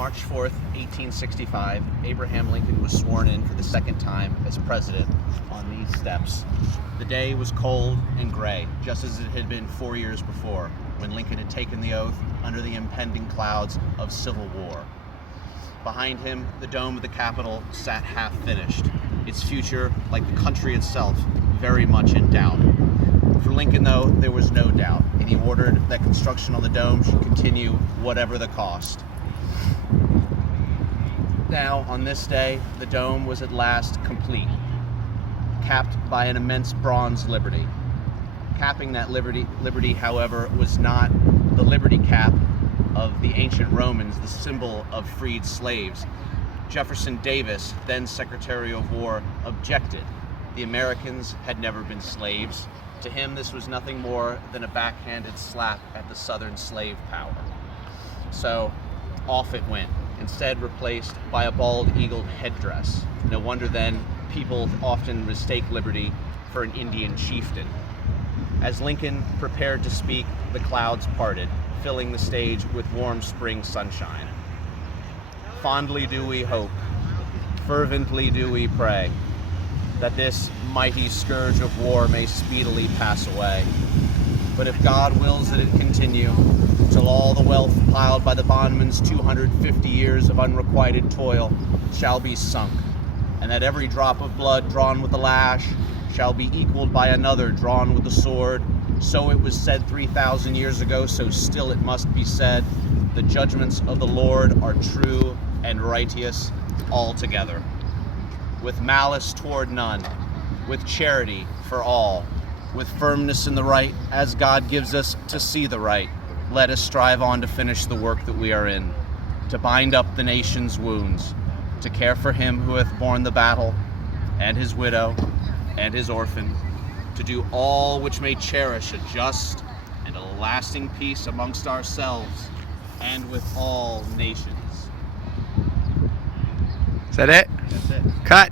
March 4th, 1865, Abraham Lincoln was sworn in for the second time as president on these steps. The day was cold and gray, just as it had been 4 years before, when Lincoln had taken the oath under the impending clouds of civil war. Behind him, the dome of the Capitol sat half-finished, its future, like the country itself, very much in doubt. For Lincoln, though, there was no doubt, and he ordered that construction on the dome should continue whatever the cost. Now, on this day, the dome was at last complete, capped by an immense bronze liberty. Capping that liberty, however, was not the liberty cap of the ancient Romans, the symbol of freed slaves. Jefferson Davis, then Secretary of War, objected. The Americans had never been slaves. To him, this was nothing more than a backhanded slap at the Southern slave power. So, off it went, instead replaced by a bald-eagled headdress. No wonder then people often mistake liberty for an Indian chieftain. As Lincoln prepared to speak, the clouds parted, filling the stage with warm spring sunshine. Fondly do we hope, fervently do we pray, that this mighty scourge of war may speedily pass away. But if God wills that it continue, till all the wealth piled by the bondman's 250 years of unrequited toil shall be sunk, and that every drop of blood drawn with the lash shall be equaled by another drawn with the sword, so it was said 3,000 years ago, so still it must be said, the judgments of the Lord are true and righteous altogether. With malice toward none, with charity for all, with firmness in the right, as God gives us to see the right, let us strive on to finish the work that we are in, to bind up the nation's wounds, to care for him who hath borne the battle, and his widow, and his orphan, to do all which may cherish a just and a lasting peace amongst ourselves and with all nations. Is that it? That's it. Cut.